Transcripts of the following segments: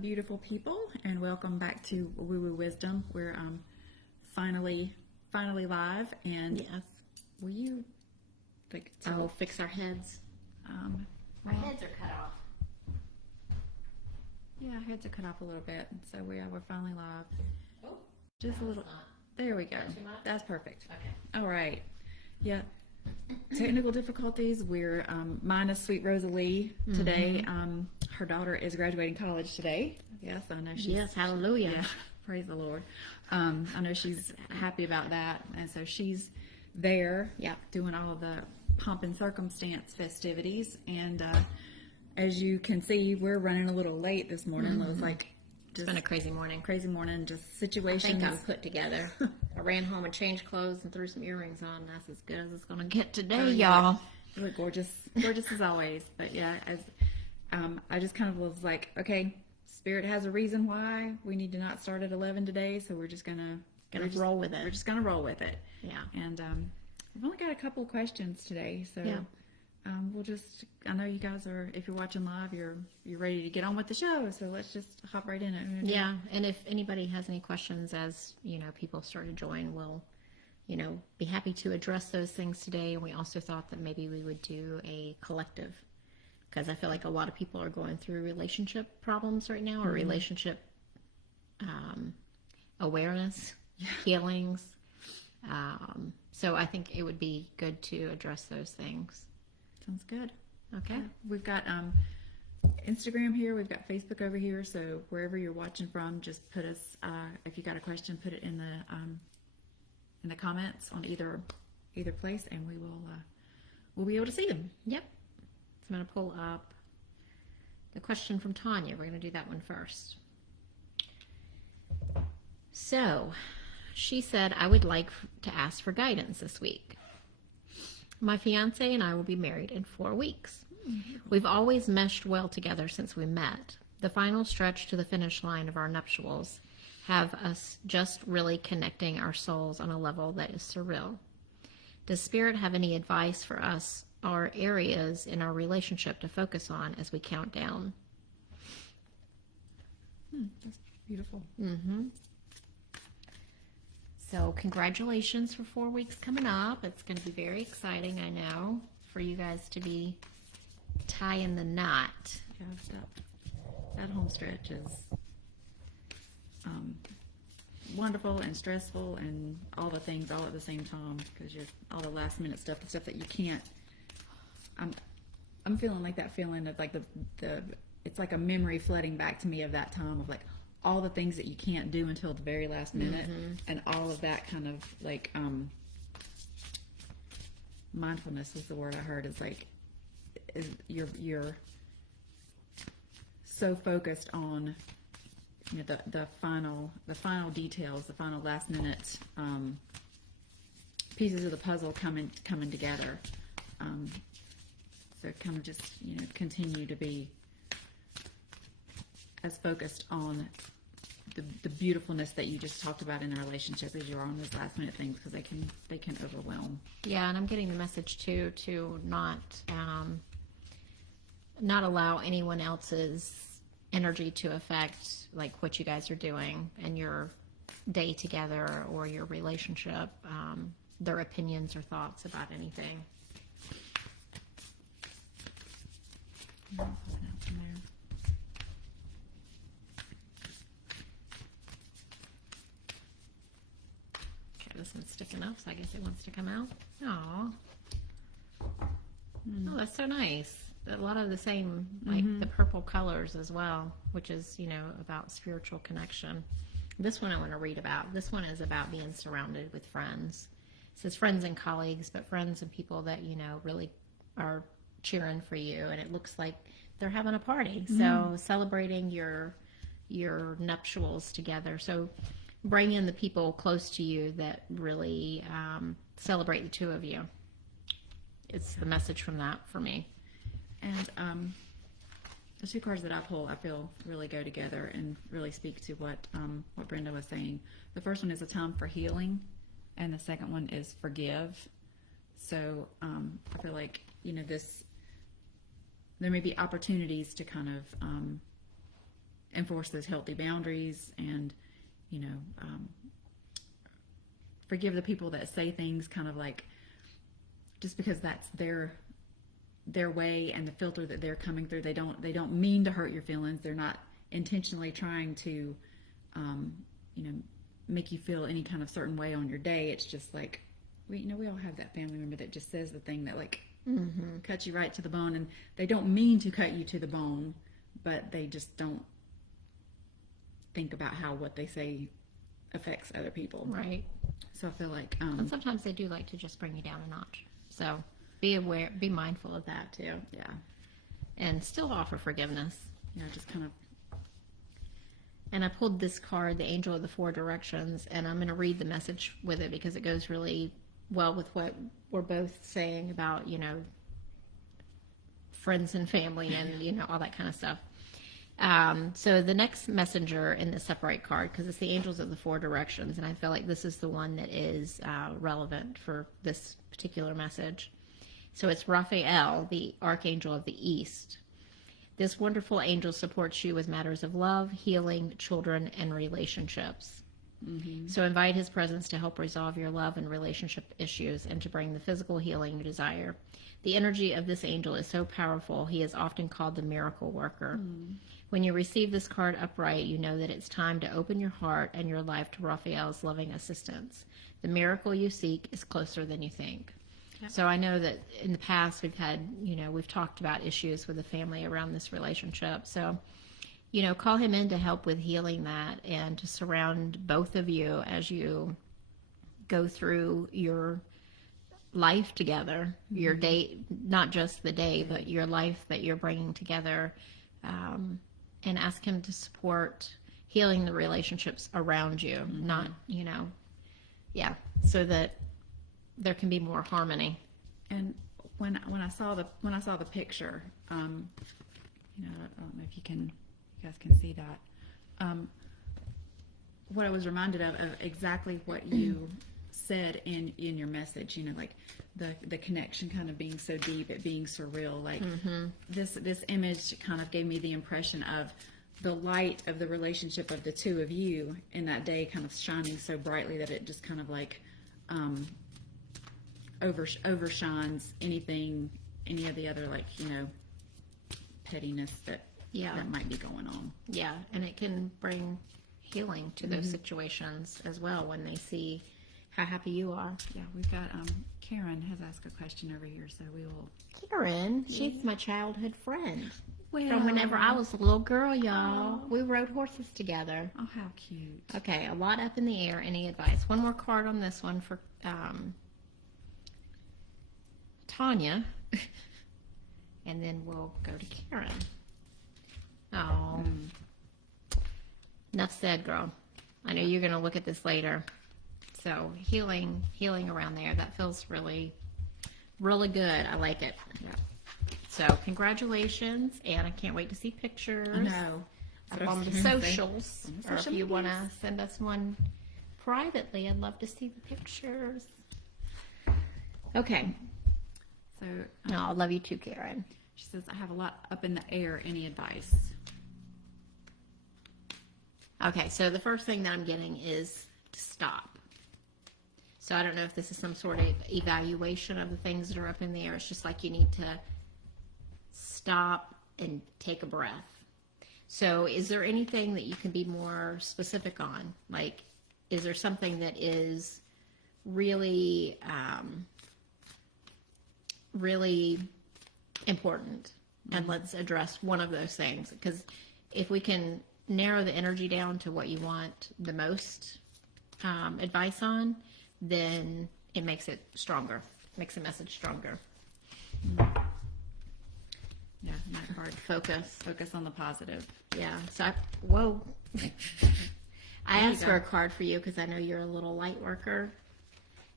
Beautiful people, and welcome back to Woo Woo Wisdom. We're finally live, and yes, will you I'll fix our heads. Our heads are cut off. Yeah, our heads are cut off a little bit, so we're finally live. Oh, just a little. There we go. Too much? That's perfect. Okay. All right. Yeah. Technical difficulties. We're minus Sweet Rosalie today. Her daughter is graduating college today. Yes, I know she's. Yes, hallelujah. Yeah, praise the Lord. I know she's happy about that, and so she's there. Yeah. Doing all of the pomp and circumstance festivities, and as you can see, we're running a little late this morning. It was like It's been a crazy morning. Just I situations. think I'm put together. I ran home and changed clothes and threw some earrings on. That's as good as it's going to get today, y'all. You look gorgeous as always. But yeah, as I just kind of was like, okay, Spirit has a reason why we need to not start at 11 today, so we're just gonna roll with it. We're just gonna roll with it. Yeah. And we've only got a couple of questions today, so Yeah. we'll just. I know you guys are. If you're watching live, you're ready to get on with the show. So let's just hop right in it. Yeah, and if anybody has any questions as, people start to join, we'll, be happy to address those things today. And we also thought that maybe we would do a collective, because I feel like a lot of people are going through relationship problems right now, or relationship awareness, healings. So I think it would be good to address those things. Sounds good. Okay. We've got Instagram here. We've got Facebook over here. So wherever you're watching from, just put us. If you got a question, put it in the comments on either place, and we'll be able to see them. Yep. So I'm going to pull up the question from Tonya. We're going to do that one first. So she said, I would like to ask for guidance this week. My fiance and I will be married in 4 weeks. We've always meshed well together since we met. The final stretch to the finish line of our nuptials have us just really connecting our souls on a level that is surreal. Does Spirit have any advice for us or areas in our relationship to focus on as we count down? That's beautiful. Mm-hmm. So congratulations for 4 weeks coming up. It's going to be very exciting, I know, for you guys to be tying the knot. Yeah, that home stretch is wonderful and stressful and all the things all at the same time, because you're all the last minute stuff, the stuff that you can't. I'm feeling like that feeling of like the it's like a memory flooding back to me of that time of like all the things that you can't do until the very last minute, and all of that kind of like mindfulness was the word I heard. Is like you're so focused on the final details, the final last minute pieces of the puzzle coming together. So kind of just continue to be as focused on the beautifulness that you just talked about in a relationship as you're on those last minute things, because they can overwhelm. Yeah, and I'm getting the message too to not allow anyone else's energy to affect like what you guys are doing and your day together or your relationship, their opinions or thoughts about anything. This one's sticking up, so I guess it wants to come out. Aww. Oh, that's so nice. A lot of the same, like the purple colors as well, which is, about spiritual connection. This one I want to read about. This one is about being surrounded with friends. It says friends and colleagues, but friends and people that, really are cheering for you. And it looks like they're having a party. So celebrating your nuptials together. So bring in the people close to you that really celebrate the two of you. It's the message from that for me. And the two cards that I pull, I feel really go together and really speak to what Brenda was saying. The first one is a time for healing, and the second one is forgive. So I feel like there may be opportunities to kind of enforce those healthy boundaries, and forgive the people that say things kind of like just because that's their way and the filter that they're coming through. They don't mean to hurt your feelings. They're not intentionally trying to make you feel any kind of certain way on your day. It's just like we all have that family member that just says the thing that like cuts you right to the bone, and they don't mean to cut you to the bone, but they just don't think about how what they say affects other people. Right. So I feel like and sometimes they do like to just bring you down a notch. So be aware, be mindful of that too. Yeah. And still offer forgiveness. Yeah, just kind of. And I pulled this card, the Angel of the Four Directions, and I'm going to read the message with it because it goes really well with what we're both saying about, friends and family and, all that kind of stuff. So the next messenger in the Separate card, because it's the Angels of the Four Directions, and I feel like this is the one that is relevant for this particular message. So it's Raphael, the Archangel of the East. This wonderful angel supports you with matters of love, healing, children, and relationships. Mm-hmm. So invite his presence to help resolve your love and relationship issues and to bring the physical healing you desire. The energy of this angel is so powerful, he is often called the miracle worker. Mm. When you receive this card upright, you know that it's time to open your heart and your life to Raphael's loving assistance. The miracle you seek is closer than you think. So I know that in the past we've had, we've talked about issues with the family around this relationship. So, call him in to help with healing that and to surround both of you as you go through your life together, your day, not just the day, but your life that you're bringing together, and ask him to support healing the relationships around you, not, so that there can be more harmony. And when I saw the picture, I don't know if you guys can see that. What I was reminded of exactly what you said in your message. Like the connection kind of being so deep, it being surreal. Like this image kind of gave me the impression of the light of the relationship of the two of you in that day, kind of shining so brightly that it just kind of like. Overshines any of the other pettiness that might be going on. Yeah, and it can bring healing to those situations as well when they see how happy you are. Yeah, we've got Karen has asked a question over here, so we will. Karen, she's my childhood friend. From whenever I was a little girl, y'all. We rode horses together. Oh, how cute. Okay, a lot up in the air. Any advice? One more card on this one for Tonya. And then we'll go to Karen. Oh. Enough said, girl. I know you're going to look at this later. So healing around there. That feels really, really good. I like it. Yeah. So congratulations, and I can't wait to see pictures. I know. Up on the socials. Or if you want to send us one privately, I'd love to see the pictures. Okay. So I love you too, Karen. She says, I have a lot up in the air. Any advice? Okay, so the first thing that I'm getting is to stop. So I don't know if this is some sort of evaluation of the things that are up in the air. It's just like you need to stop and take a breath. So is there anything that you can be more specific on? Like, is there something that is really, really important? And let's address one of those things. Because if we can narrow the energy down to what you want the most advice on, then it makes it stronger, makes the message stronger. Yeah, that part. Focus on the positive. Yeah. So I asked for a card for you because I know you're a little light worker,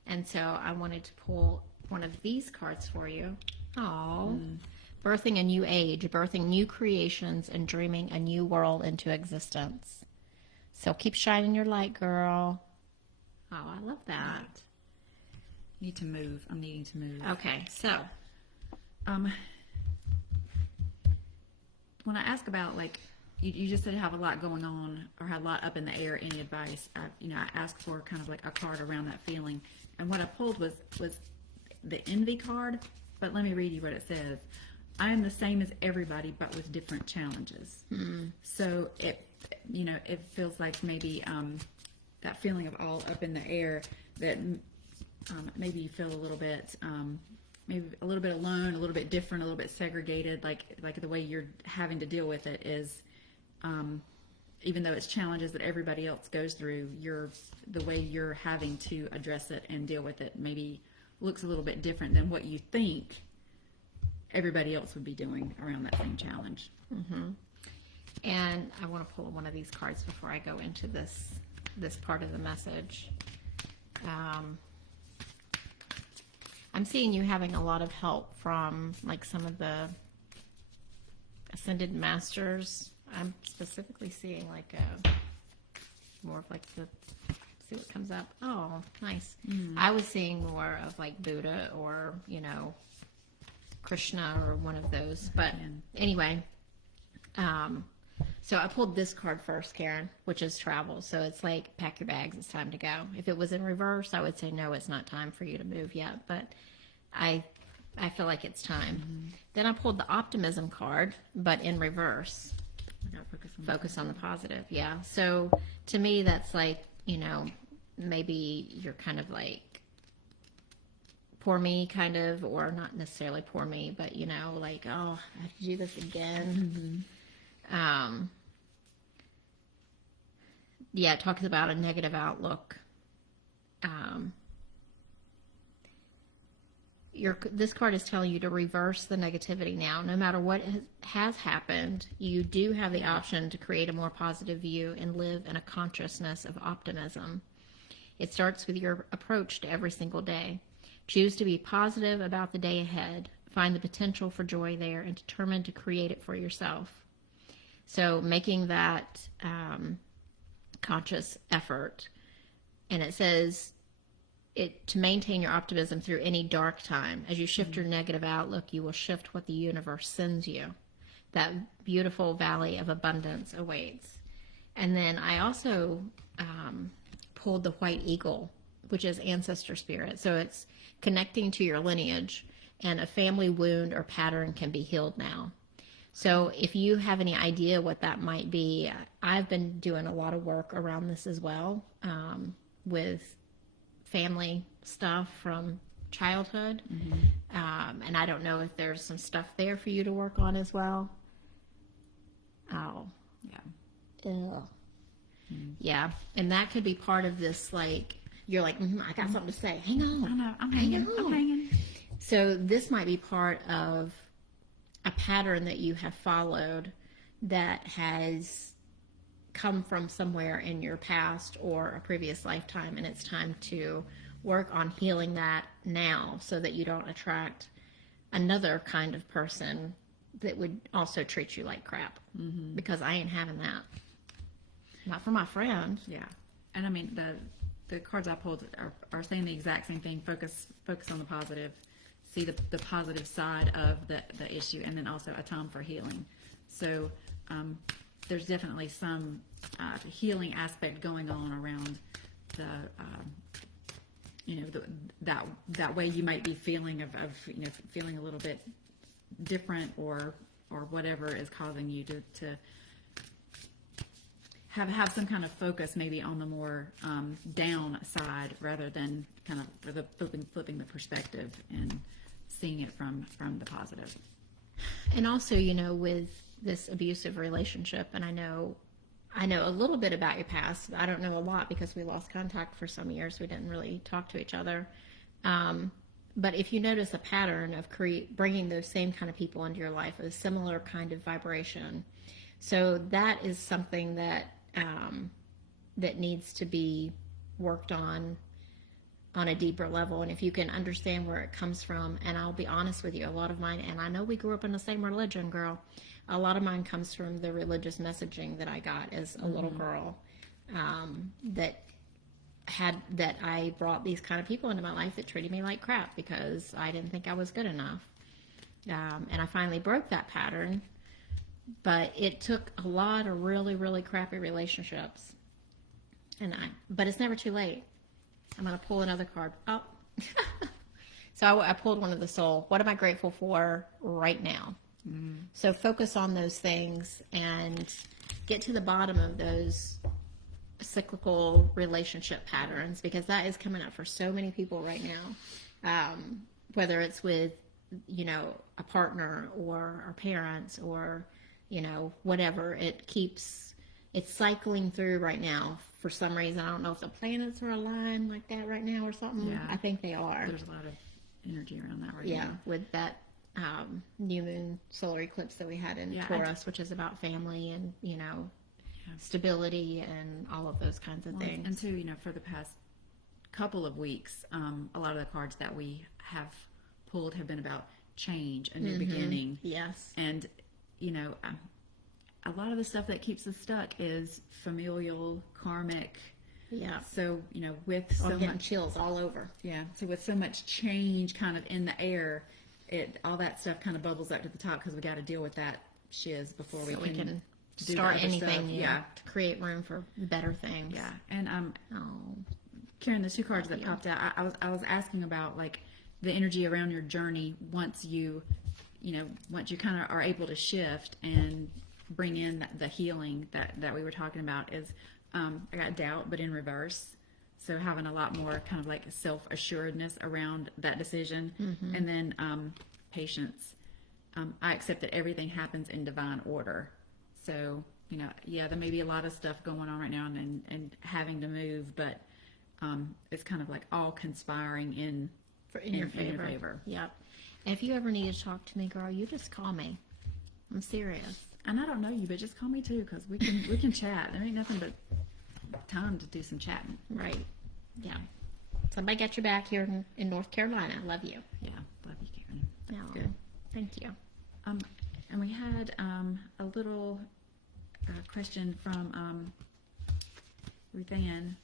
and so I wanted to pull one of these cards for you. Oh. Birthing a new age, birthing new creations, and dreaming a new world into existence. So keep shining your light, girl. Oh, I love that. Need to move. I'm needing to move. Okay, so when I ask about you just said have a lot going on or have a lot up in the air. Any advice? I asked for kind of like a card around that feeling, and what I pulled was the envy card. But let me read you what it says. I am the same as everybody, but with different challenges. Mm-hmm. So it feels like maybe that feeling of all up in the air, that maybe you feel a little bit, maybe a little bit alone, a little bit different, a little bit segregated, like the way you're having to deal with it is, even though it's challenges that everybody else goes through, the way you're having to address it and deal with it maybe looks a little bit different than what you think everybody else would be doing around that same challenge. Mm-hmm. And I want to pull one of these cards before I go into this part of the message. I'm seeing you having a lot of help from like some of the ascended masters. I'm specifically seeing like more of like see what comes up. Oh, nice. I was seeing more of like Buddha or, Krishna or one of those. But anyway, so I pulled this card first, Karen, which is travel. So it's like, pack your bags, it's time to go. If it was in reverse, I would say, no, it's not time for you to move yet. But I feel like it's time. Mm-hmm. Then I pulled the optimism card, but in reverse. Focus on the positive. Yeah. So to me, that's like, maybe you're kind of like poor me kind of, or not necessarily poor me, but like, oh, I have to do this again. Mm-hmm. Yeah, it talks about a negative outlook. This card is telling you to reverse the negativity now. No matter what has happened, you do have the option to create a more positive view and live in a consciousness of optimism. It starts with your approach to every single day. Choose to be positive about the day ahead. Find the potential for joy there and determine to create it for yourself. So making that conscious effort. And it says to maintain your optimism through any dark time. As you shift your negative outlook, you will shift what the universe sends you. That beautiful valley of abundance awaits. And then I also pulled the white eagle, which is ancestor spirit. So it's connecting to your lineage, and a family wound or pattern can be healed now. So if you have any idea what that might be, I've been doing a lot of work around this as well, with family stuff from childhood. Mm-hmm. And I don't know if there's some stuff there for you to work on as well. Oh. Yeah. Ugh. Mm-hmm. Yeah. And that could be part of this, like, you're like, I got something to say. Hang on. I know. I'm hanging. So this might be part of a pattern that you have followed that has come from somewhere in your past or a previous lifetime, and it's time to work on healing that now so that you don't attract another kind of person that would also treat you like crap. Mm-hmm. Because I ain't having that. Not for my friend. Yeah. And I mean, the cards I pulled are saying the exact same thing. Focus on the positive. See the positive side of the issue, and then also a time for healing. So there's definitely some healing aspect going on around that way you might be feeling of feeling a little bit different or whatever is causing you to have some kind of focus maybe on the more down side rather than kind of flipping the perspective and seeing it from the positive. And also, with this abusive relationship, and I know a little bit about your past. I don't know a lot because we lost contact for some years. We didn't really talk to each other. But if you notice a pattern of bringing those same kind of people into your life, a similar kind of vibration, so that is something that needs to be worked on a deeper level. And if you can understand where it comes from, and I'll be honest with you, a lot of mine, and I know we grew up in the same religion, girl, a lot of mine comes from the religious messaging that I got as a little girl, that I brought these kind of people into my life that treated me like crap because I didn't think I was good enough. And I finally broke that pattern But it took a lot of really, really crappy relationships. But it's never too late. I'm going to pull another card. Oh. So I pulled one of the soul. What am I grateful for right now? So focus on those things and get to the bottom of those cyclical relationship patterns, because that is coming up for so many people right now. Whether it's with, a partner or our parents or, whatever, it's cycling through right now for some reason. I don't know if the planets are aligned like that right now or something. Yeah. I think they are. There's a lot of energy around that right now. Yeah, with that new moon solar eclipse that we had in Taurus, which is about family and, stability and all of those kinds of things. And too, for the past couple of weeks, a lot of the cards that we have pulled have been about change, a new beginning. Yes. And, a lot of the stuff that keeps us stuck is familial, karmic. Yeah. So, with I'm so getting much chills all over. Yeah. So with so much change kind of in the air, all that stuff kind of bubbles up to the top because we got to deal with that shiz before we can do start the other anything stuff. new to create room for better things. Yeah. And Karen, the two cards that popped out, I was asking about like the energy around your journey once you kind of are able to shift and bring in the healing that we were talking about is I got doubt, but in reverse. So having a lot more kind of like self-assuredness around that decision. And then patience. I accept that everything happens in divine order. So, there may be a lot of stuff going on right now and having to move, but it's kind of like all conspiring in your favor. Yep. And if you ever need to talk to me, girl, you just call me. I'm serious. And I don't know you, but just call me too, because we can chat. There ain't nothing but time to do some chatting. Right. Yeah. Somebody got your back here in North Carolina. I love you. Yeah, love you, Karen. Oh, good. Thank you. And we had a little question from Ruthanne.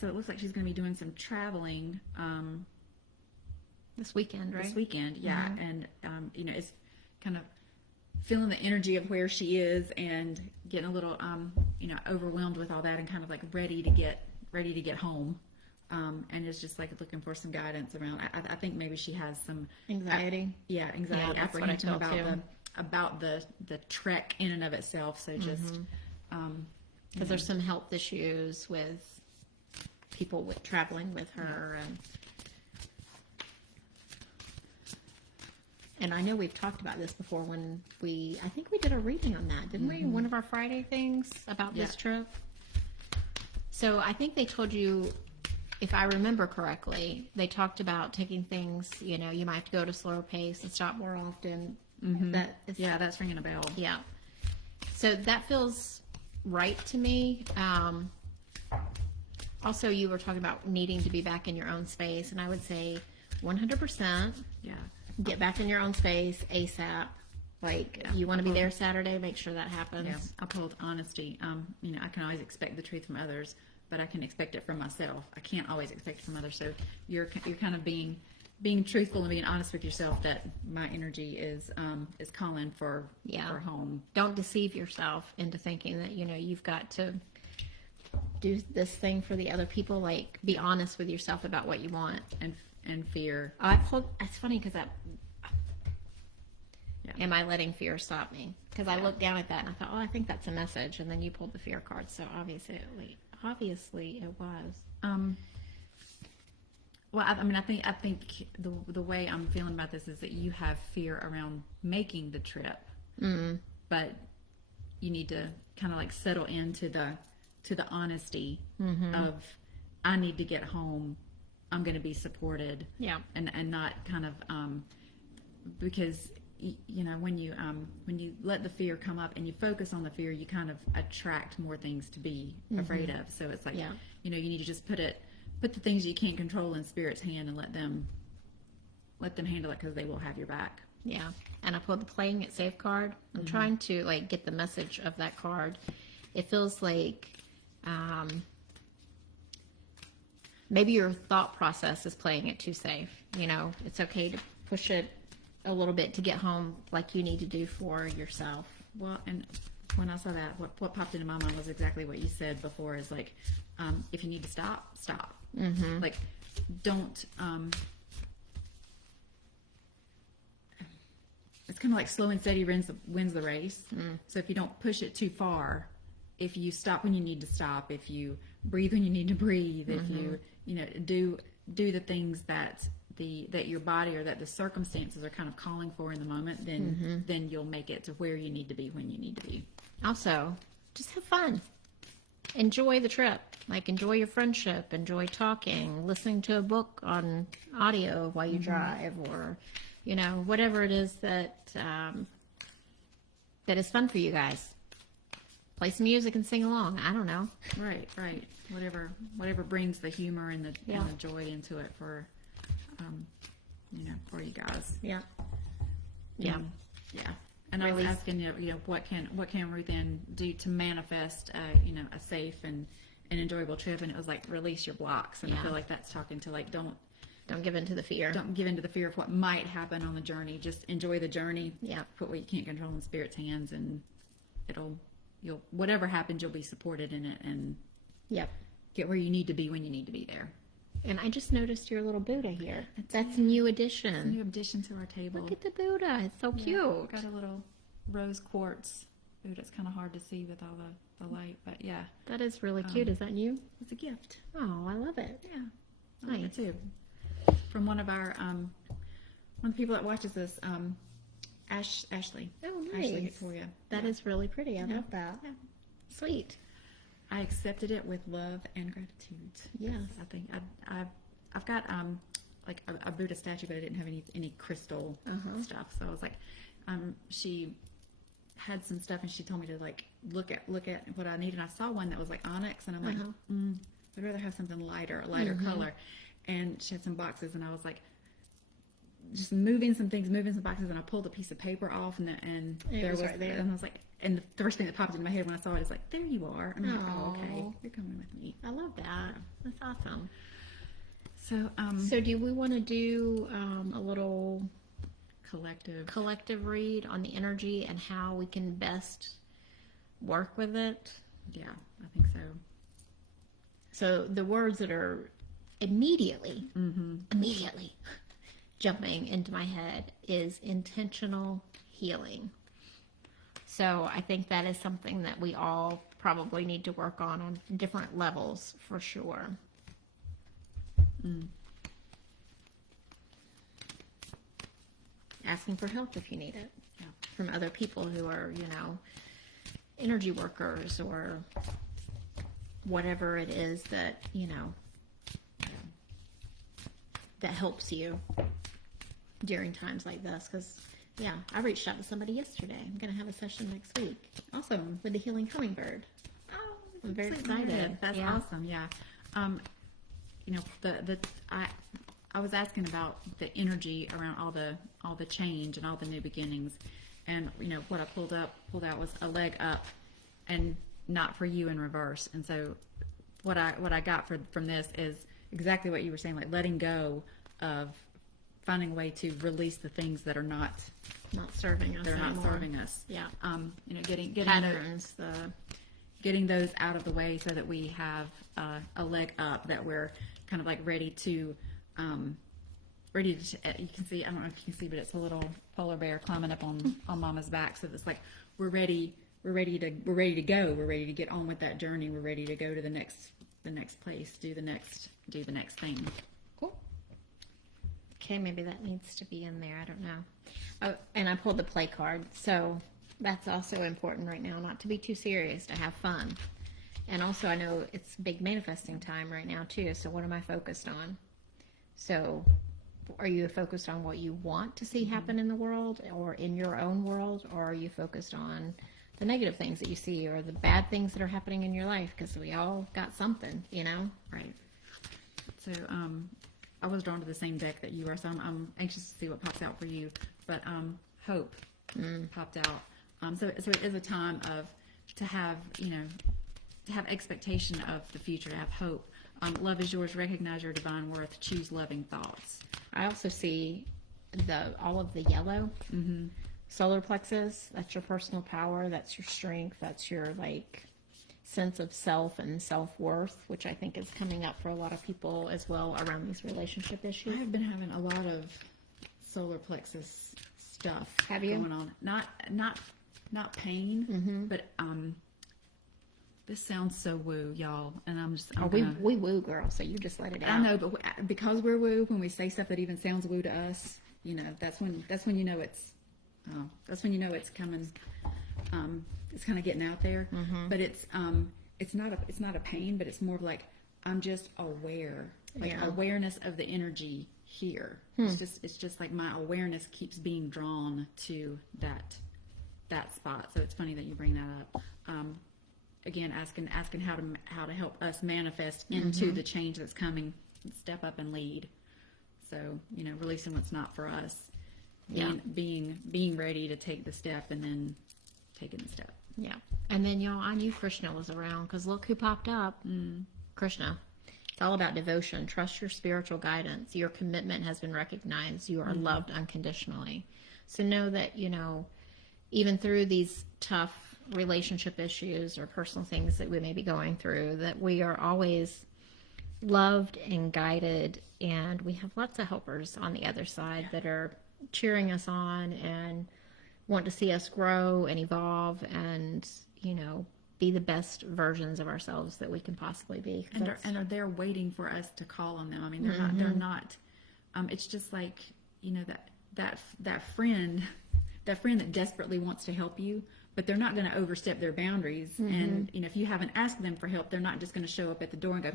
So it looks like she's going to be doing some traveling this weekend, right? This weekend, yeah. And it's kind of feeling the energy of where she is and getting a little overwhelmed with all that and kind of like ready to get home. And it's just like looking for some guidance around. I think maybe she has some anxiety. Anxiety, apprehension about the trek in and of itself. So just because there's some health issues with people traveling with her, and I know we've talked about this before when I think we did a reading on that, didn't we? One of our Friday things about this trip. So I think they told you, if I remember correctly, they talked about taking things, you might have to go to a slower pace and stop more often. That's ringing a bell. Yeah. So that feels right to me. Also, you were talking about needing to be back in your own space, and I would say 100%. Yeah. Get back in your own space ASAP. You want to be there Saturday, make sure that happens. Yeah. I pulled honesty. I can always expect the truth from others, but I can expect it from myself. I can't always expect it from others. So you're kind of being truthful and being honest with yourself that my energy is calling for home. Don't deceive yourself into thinking that you've got to do this thing for the other people. Like, be honest with yourself about what you want. And fear. It's funny because am I letting fear stop me? Because I looked down at that and I thought, I think that's a message. And then you pulled the fear card, so obviously it was. Well, I think the way I'm feeling about this is that you have fear around making the trip, but you need to kind of like settle into the honesty of, I need to get home. I'm going to be supported. Yeah. And not kind of because when you let the fear come up and you focus on the fear, you kind of attract more things to be afraid of. So it's like you need to just put the things you can't control in Spirit's hand and let them handle it, because they will have your back. Yeah. And I pulled the playing it safe card. I'm trying to get the message of that card. It feels like maybe your thought process is playing it too safe. It's okay to push it a little bit to get home like you need to do for yourself. Well, and when I saw that, what popped into my mind was exactly what you said before. Is like, if you need to stop, stop. Mm-hmm. Like, don't. It's kind of like slow and steady wins the race. Mm. So if you don't push it too far, if you stop when you need to stop, if you breathe when you need to breathe, if you do the things that your body or that the circumstances are kind of calling for in the moment, then you'll make it to where you need to be when you need to be. Also, just have fun. Enjoy the trip. Like, enjoy your friendship. Enjoy talking, listening to a book on audio while you drive, or, whatever it is that is fun for you guys. Play some music and sing along. I don't know. Right. Whatever brings the humor and the joy into it for you guys. Yeah. Yeah. And I was asking what can Ruthanne do to manifest a safe and enjoyable trip, and it was like release your blocks, and I feel like that's talking to like don't give in to the fear. Don't give in to the fear of what might happen on the journey. Just enjoy the journey. Yeah. Put what you can't control in Spirit's hands, and whatever happens, you'll be supported in it, and get where you need to be when you need to be there. And I just noticed your little Buddha here. That's a new addition. It's a new addition to our table. Look at the Buddha. It's so cute. Got a little rose quartz Buddha. It's kind of hard to see with all the light, but yeah. That is really cute. Is that new? It's a gift. Oh, I love it. Yeah. I Nice. like it too. From one of the people that watches this, Ashley. Oh, nice. Ashley Victoria. That is really pretty. I love that. Yeah. Sweet. I accepted it with love and gratitude. Yes. I think I've got like a Buddha statue, but I didn't have any crystal stuff. So I was like, she had some stuff, and she told me to like look at what I need, and I saw one that was like onyx, and I'm like, I'd rather have something a lighter color. And she had some boxes, and I was like, just moving some boxes, and I pulled a piece of paper off, and there was right there. and I was like, and the first thing that popped into my head when I saw it is like, there you are. And I'm like, oh, okay, you're coming with me. I love that. That's awesome. So, So do we want to do a little collective read on the energy and how we can best work with it? Yeah, I think so. So the words that are immediately jumping into my head is intentional healing. So I think that is something that we all probably need to work on different levels for sure. Asking for help if you need it from other people who are, energy workers or whatever it is that, that helps you during times like this. Because, I reached out to somebody yesterday. I'm going to have a session next week. Awesome. With the healing hummingbird. Oh, I'm very excited. That's awesome. Yeah. I was asking about the energy around all the change and all the new beginnings, and what I pulled out was a leg up, and not for you in reverse. And so what I got from this is exactly what you were saying, like letting go of finding a way to release the things that are not serving us. They're anymore. not serving us. Yeah. Getting Patterns. getting those out of the way so that we have a leg up, that we're kind of like ready to you can see, I don't know if you can see, but it's a little polar bear climbing up on Mama's back. So it's like we're ready to go. We're ready to get on with that journey. We're ready to go to the next place, do the next thing. Cool. Okay, maybe that needs to be in there. I don't know. Oh, and I pulled the play card, so that's also important right now, not to be too serious, to have fun. And also, I know it's big manifesting time right now too. So what am I focused on? So are you focused on what you want to see happen in the world or in your own world, or are you focused on the negative things that you see or the bad things that are happening in your life? Because we all got something, Right. So I was drawn to the same deck that you are, so I'm anxious to see what pops out for you. But hope popped out. So it is a time to have expectation of the future, to have hope. Love is yours. Recognize your divine worth. Choose loving thoughts. I also see all of the yellow. Solar plexus, that's your personal power, that's your strength, that's your like sense of self and self-worth, which I think is coming up for a lot of people as well around these relationship issues. I've been having a lot of solar plexus stuff Have you? going on. Not pain, but this sounds so woo, y'all, and I'm We woo, girl, so you just let it out. I know, but because we're woo, when we say stuff that even sounds woo to us, you know, that's when you know it's coming. It's kind of getting out there, but it's not a pain, but it's more of like I'm just aware, like awareness of the energy here. It's just like my awareness keeps being drawn to that spot. So it's funny that you bring that up. Again, asking how to help us manifest into the change that's coming, step up and lead. So, you know, releasing what's not for us, being ready to take the step and then taking the step. Yeah. And then, y'all, I knew Krishna was around because look who popped up. Krishna. It's all about devotion. Trust your spiritual guidance. Your commitment has been recognized. You are loved unconditionally. So know that, you know, even through these tough relationship issues or personal things that we may be going through, that we are always loved and guided, and we have lots of helpers on the other side that are cheering us on and want to see us grow and evolve and, you know, be the best versions of ourselves that we can possibly be. And are there waiting for us to call on them. I mean, they're not, it's just like, you know, that friend that desperately wants to help you, but they're not going to overstep their boundaries. And, you know, if you haven't asked them for help, they're not just going to show up at the door and go,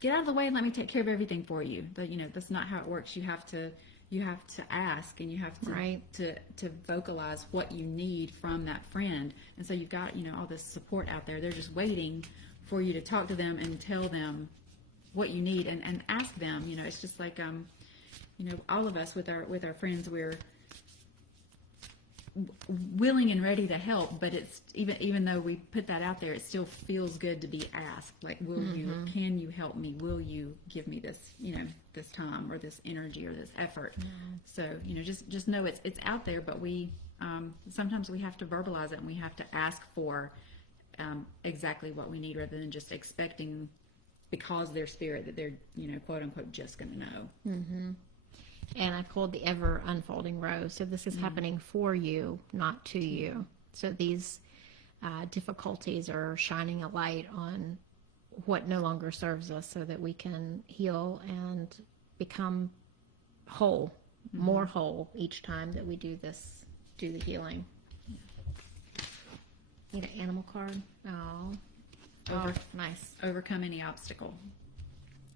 get out of the way and let me take care of everything for you. But, you know, that's not how it works. You have to ask, and you have to vocalize what you need from that friend. And so you've got, you know, all this support out there. They're just waiting for you to talk to them and tell them what you need and ask them. You know, it's just like, you know, all of us with our friends, we're willing and ready to help, but it's even though we put that out there, it still feels good to be asked, like, can you help me? Will you give me this, you know, this time or this energy or this effort? So, you know, just know it's out there, but we sometimes we have to verbalize it, and we have to ask for exactly what we need, rather than just expecting, because they're spirit, that they're, you know, quote unquote just going to know. And I pulled the ever unfolding rose. So this is happening for you, not to you. So these difficulties are shining a light on what no longer serves us, so that we can heal and become whole, more whole each time that we do the healing. Need an animal card? Oh, nice. Overcome any obstacle.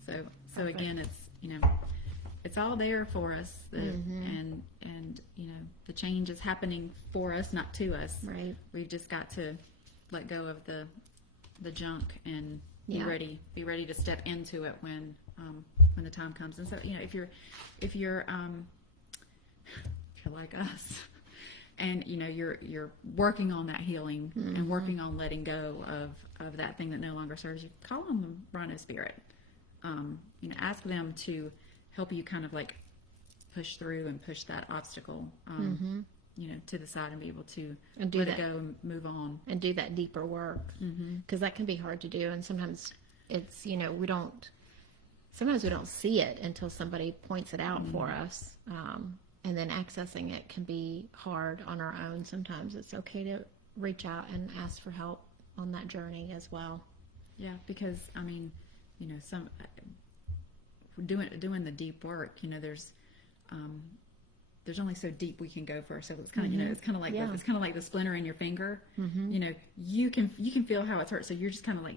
So again, it's, you know, it's all there for us, and you know, the change is happening for us, not to us. Right. We've just got to let go of the junk and be ready to step into it when the time comes. And so, you know, if you're like us, and you know, you're working on that healing and working on letting go of that thing that no longer serves you, call on the Rhino Spirit. You know, ask them to help you kind of like push through and push that obstacle, you know, to the side, and be able to let it go and move on. And do that deeper work. Because that can be hard to do. And sometimes it's, you know, we don't see it until somebody points it out for us. And then accessing it can be hard on our own. Sometimes it's okay to reach out and ask for help on that journey as well. Yeah, because, I mean, you know, doing the deep work, you know, there's only so deep we can go for ourselves. It's kind of, you know, it's kind of like it's kind of like the splinter in your finger. You know, you can feel how it's hurt, so you're just kind of like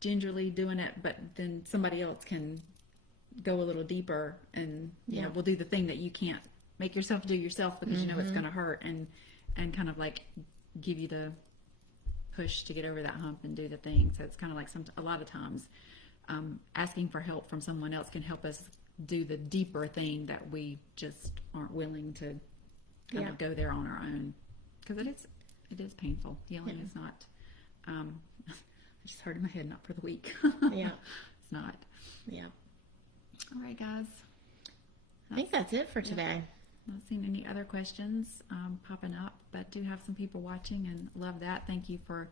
gingerly doing it, but then somebody else can go a little deeper, and you know, will do the thing that you can't make yourself do yourself, because you know it's going to hurt, and kind of like give you the push to get over that hump and do the thing. So it's kind of like a lot of times asking for help from someone else can help us do the deeper thing that we just aren't willing to kind of go there on our own, because it is painful. Healing is not I just heard in my head, not for the weak. It's not. Yeah. All right, guys, I think that's it for today. not seeing any other questions popping up, but do have some people watching and love that. Thank you for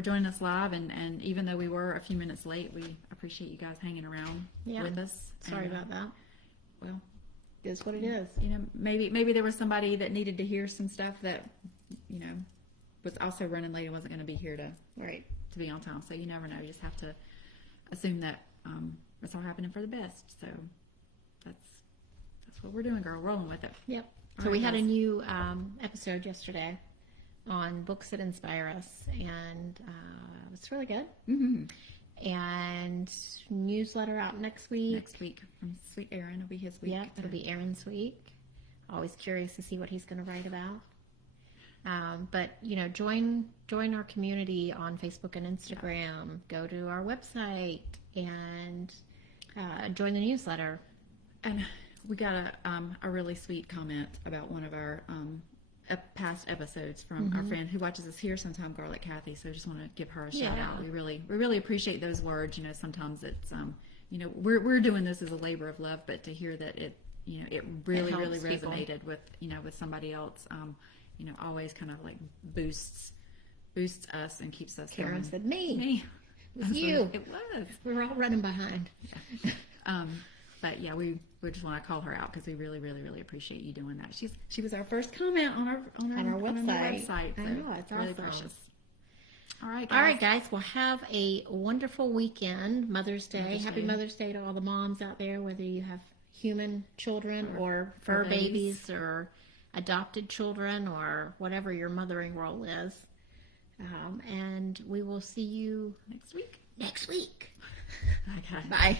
joining us live. And even though we were a few minutes late, we appreciate you guys hanging around with us. Sorry about that. Well, It is what it is. you know, maybe there was somebody that needed to hear some stuff that, you know, was also running late and wasn't going to be here to be on time. So you never know. You just have to assume that it's all happening for the best. So that's what we're doing, girl. Rolling with it. Yep. All So right, we had a guys. new episode yesterday on books that inspire us, and it's really good. Mm-hmm. And newsletter out next week. Next week from Sweet Aaron will be his week. Yep, it'll be Aaron's week. Always curious to see what he's going to write about. But you know, join our community on Facebook and Instagram. Go to our website and join the newsletter. And we got a really sweet comment about one of our past episodes from our friend who watches us here sometime, Garlic Kathy. So I just want to give her a shout out. We really appreciate those words. You know, sometimes it's you know, we're doing this as a labor of love, but to hear that it, you know, it really people. resonated with, you know, with somebody else, you know, always kind of like boosts us and keeps us Karen going. said, "Me, It was you." It was. We were all running behind. But yeah, we just want to call her out because we really appreciate you doing that. She was our first comment on our website. I know, it's really awesome. precious. All right, guys. All right, guys. Well, have a wonderful weekend. Mother's Day. Happy Mother's Day to all the moms out there, whether you have human children or fur babies or adopted children or whatever your mothering role is. And we will see you Next week. next week. Okay. Bye.